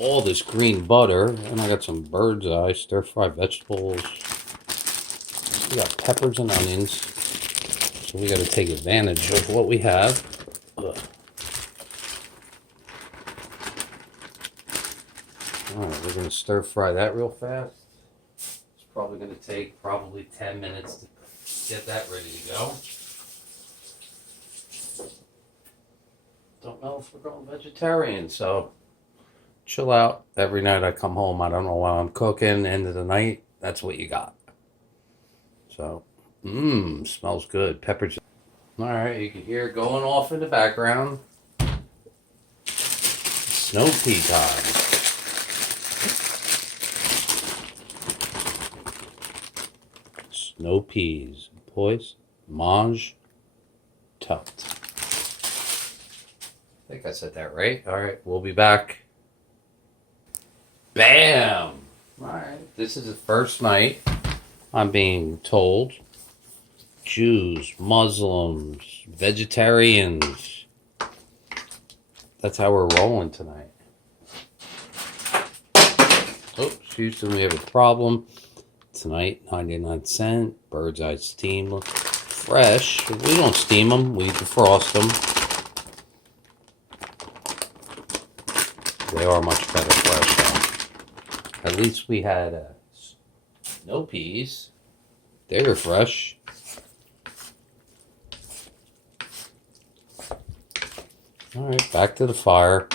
all this green butter, and I got some bird's eye stir-fried vegetables. We got peppers and onions, so we got to take advantage of what we have. Ugh. All right, we're gonna stir-fry that real fast. It's probably gonna take 10 minutes to get that ready to go. Don't know if we're going vegetarian, so chill out. Every night I come home, I don't know while I'm cooking, end of the night, that's what you got. So, smells good. Peppers. All right, you can hear it going off in the background. Snow pea time. Snow peas. Boys, mange tout. I think I said that right. All right, we'll be back. Bam! All right, this is the first night I'm being told Jews, Muslims, vegetarians. That's how we're rolling tonight. Oh, Houston, we have a problem. Tonight, 99¢, bird's eye steam. Look fresh. We don't steam them, we defrost them. They are much better fresh, though. At least we had snow peas. They were fresh. All right, back to the fire.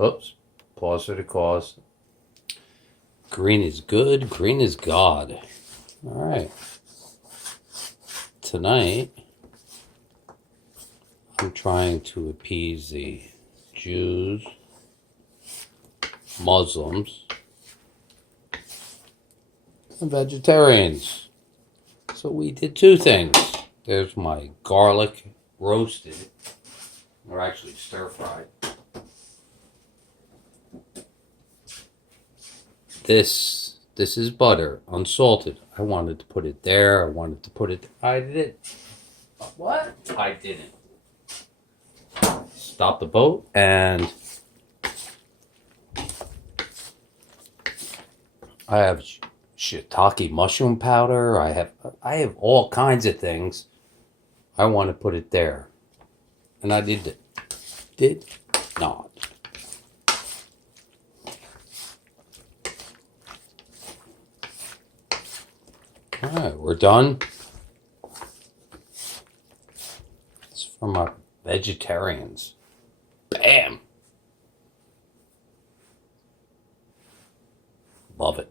Oops, pause for the cause. Green is good, green is God. All right. Tonight, I'm trying to appease the Jews, Muslims, and vegetarians. So we did two things. There's my garlic roasted, or actually stir-fried. This is butter, unsalted. I wanted to put it there. I wanted to put it. I did. What? I didn't. Stop the boat, and I have shiitake mushroom powder. I have all kinds of things. I want to put it there, and I did not. All right, we're done. It's from our vegetarians. Bam! Love it.